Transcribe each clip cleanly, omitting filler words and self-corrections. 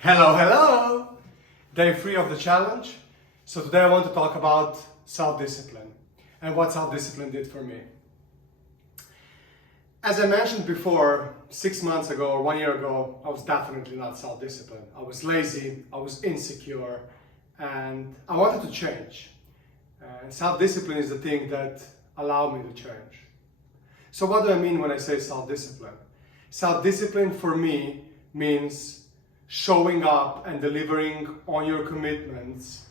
Hello, hello! Day 3 of the challenge. So today I want to talk about self-discipline and what self-discipline did for me. As I mentioned before, 6 months ago or 1 year ago, I was definitely not self-disciplined. I was lazy, I was insecure, and I wanted to change. And self-discipline is the thing that allowed me to change. So what do I mean when I say self-discipline? Self-discipline for me means showing up and delivering on your commitments,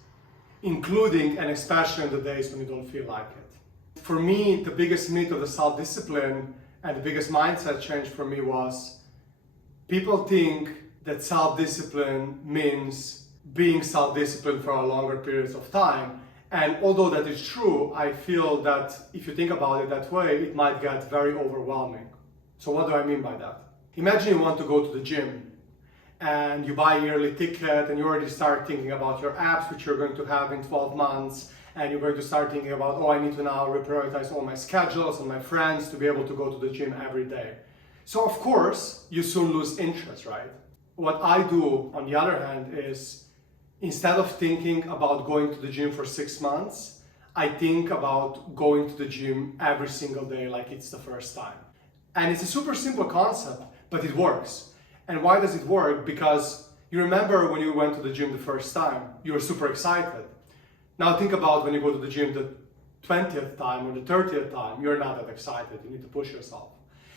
including and especially on the days when you don't feel like it. For me, the biggest myth of the self-discipline and the biggest mindset change for me was people think that self-discipline means being self-disciplined for a longer periods of time. And although that is true, I feel that if you think about it that way, it might get very overwhelming. So what do I mean by that? Imagine you want to go to the gym and you buy a yearly ticket and you already start thinking about your apps which you're going to have in 12 months, and you're going to start thinking about, oh, I need to now reprioritize all my schedules and my friends to be able to go to the gym every day. So of course you soon lose interest, right? What I do on the other hand is, instead of thinking about going to the gym for 6 months, I think about going to the gym every single day like it's the first time. And it's a super simple concept, but it works. And why does it work? Because you remember when you went to the gym the first time, you were super excited. Now think about when you go to the gym the 20th time or the 30th time, you're not that excited, you need to push yourself.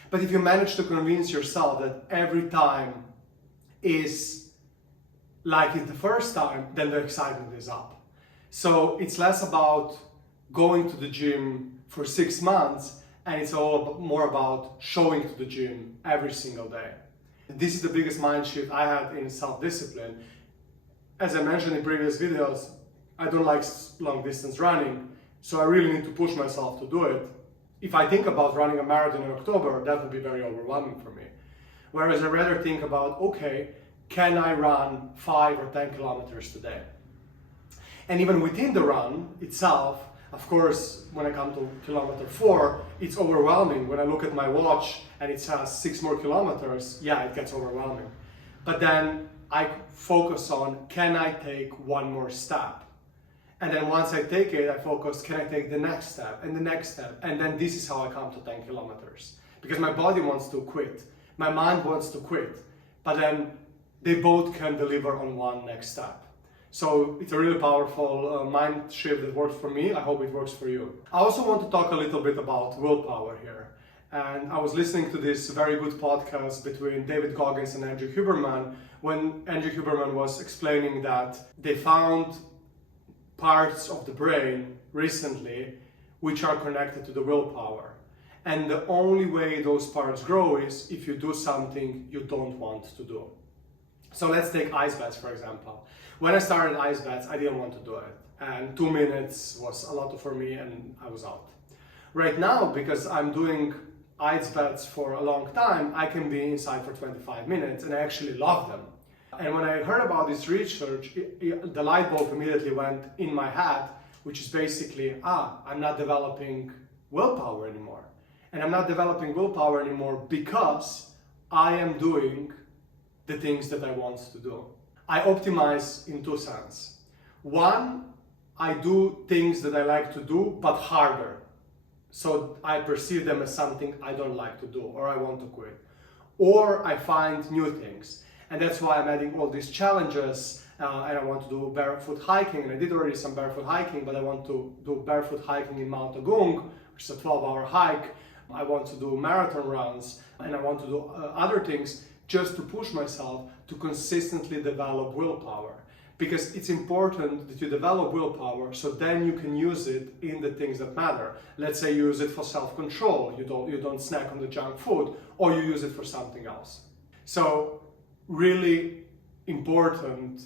But if you manage to convince yourself that every time is like it's the first time, then the excitement is up. So it's less about going to the gym for 6 months, and it's all more about showing to the gym every single day. This is the biggest mind shift I had in self-discipline. As I mentioned in previous videos, I don't like long distance running, so I really need to push myself to do it. If I think about running a marathon in October, that would be very overwhelming for me. Whereas I rather think about, okay, can I run 5 or 10 kilometers today? And even within the run itself, of course, when I come to kilometer 4, it's overwhelming. When I look at my watch and it says 6 more kilometers, yeah, it gets overwhelming. But then I focus on, can I take 1 more step? And then once I take it, I focus, can I take the next step and the next step? And then this is how I come to 10 kilometers. Because my body wants to quit, my mind wants to quit, but then they both can deliver on one next step. So it's a really powerful mind shift that works for me. I hope it works for you. I also want to talk a little bit about willpower here. And I was listening to this very good podcast between David Goggins and Andrew Huberman, when Andrew Huberman was explaining that they found parts of the brain recently which are connected to the willpower. And the only way those parts grow is if you do something you don't want to do. So let's take ice baths, for example. When I started ice baths, I didn't want to do it. And 2 minutes was a lot for me and I was out. Right now, because I'm doing ice baths for a long time, I can be inside for 25 minutes and I actually love them. And when I heard about this research, the light bulb immediately went in my head, which is basically, I'm not developing willpower anymore. And I'm not developing willpower anymore because I am doing the things that I want to do. I optimize in 2 senses. One, I do things that I like to do, but harder. So I perceive them as something I don't like to do or I want to quit. Or I find new things. And that's why I'm adding all these challenges and I want to do barefoot hiking. And I did already some barefoot hiking, but I want to do barefoot hiking in Mount Agung, which is a 12-hour hike. I want to do marathon runs and I want to do other things just to push myself to consistently develop willpower. Because it's important that you develop willpower so then you can use it in the things that matter. Let's say you use it for self-control, you don't snack on the junk food, or you use it for something else. So really important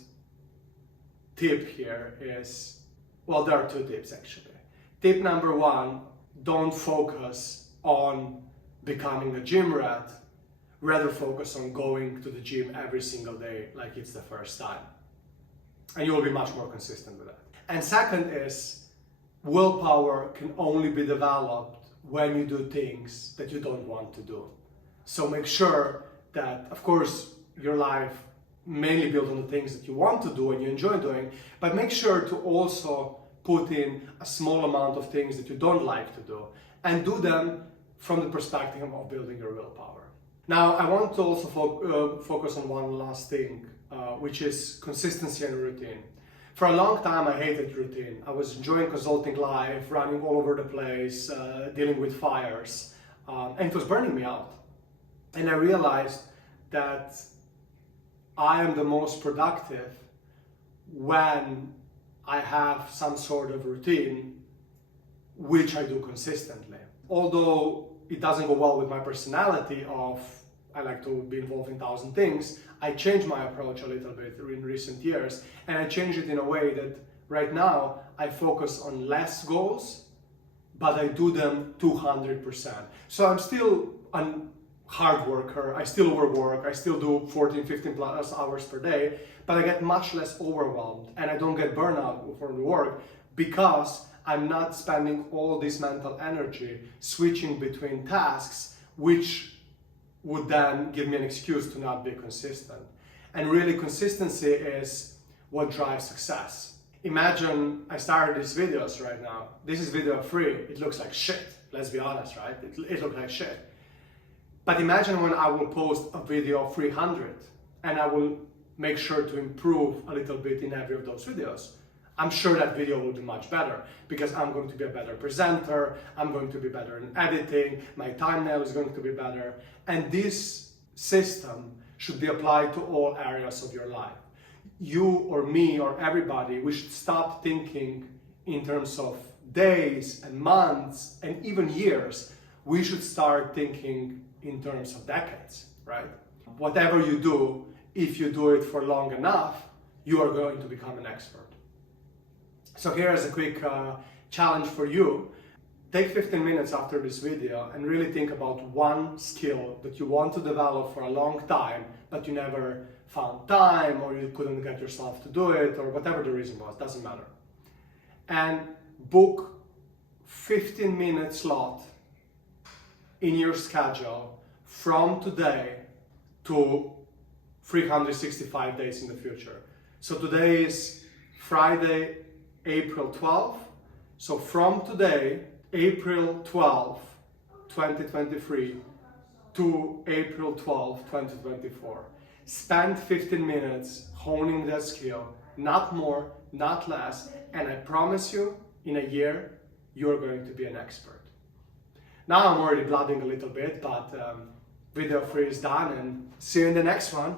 tip here is, well, there are 2 tips actually. Tip number 1, don't focus on becoming a gym rat. Rather focus on going to the gym every single day like it's the first time. And you will be much more consistent with that. And second is, willpower can only be developed when you do things that you don't want to do. So make sure that, of course, your life mainly build on the things that you want to do and you enjoy doing, but make sure to also put in a small amount of things that you don't like to do and do them from the perspective of building your willpower. Now, I want to also focus on one last thing, which is consistency and routine. For a long time, I hated routine. I was enjoying consulting life, running all over the place, dealing with fires, and it was burning me out. And I realized that I am the most productive when I have some sort of routine, which I do consistently. Although it doesn't go well with my personality of I like to be involved in 1,000 things, I changed my approach a little bit in recent years, and I changed it in a way that right now I focus on less goals, but I do them 200%. So I'm still a hard worker, I still overwork, I still do 14, 15 plus hours per day, but I get much less overwhelmed and I don't get burnout from the work because I'm not spending all this mental energy switching between tasks, which would then give me an excuse to not be consistent. And really, consistency is what drives success. Imagine I started these videos right now. This is video free. It looks like shit. Let's be honest, right? It looks like shit. But imagine when I will post a video of 300 and I will make sure to improve a little bit in every of those videos. I'm sure that video will be much better because I'm going to be a better presenter, I'm going to be better in editing, my thumbnail is going to be better. And this system should be applied to all areas of your life. You or me or everybody, we should stop thinking in terms of days and months and even years. We should start thinking in terms of decades, right? Whatever you do, if you do it for long enough, you are going to become an expert. So here is a quick challenge for you. Take 15 minutes after this video and really think about one skill that you want to develop for a long time, but you never found time or you couldn't get yourself to do it or whatever the reason was, doesn't matter. And book 15-minute slot in your schedule from today to 365 days in the future. So today is Friday, April 12th. So from today, April 12th, 2023 to April 12th, 2024. Spend 15 minutes honing that skill, not more, not less, and I promise you, in a year, you're going to be an expert. Now I'm already blabbing a little bit, but video 3 is done and see you in the next one.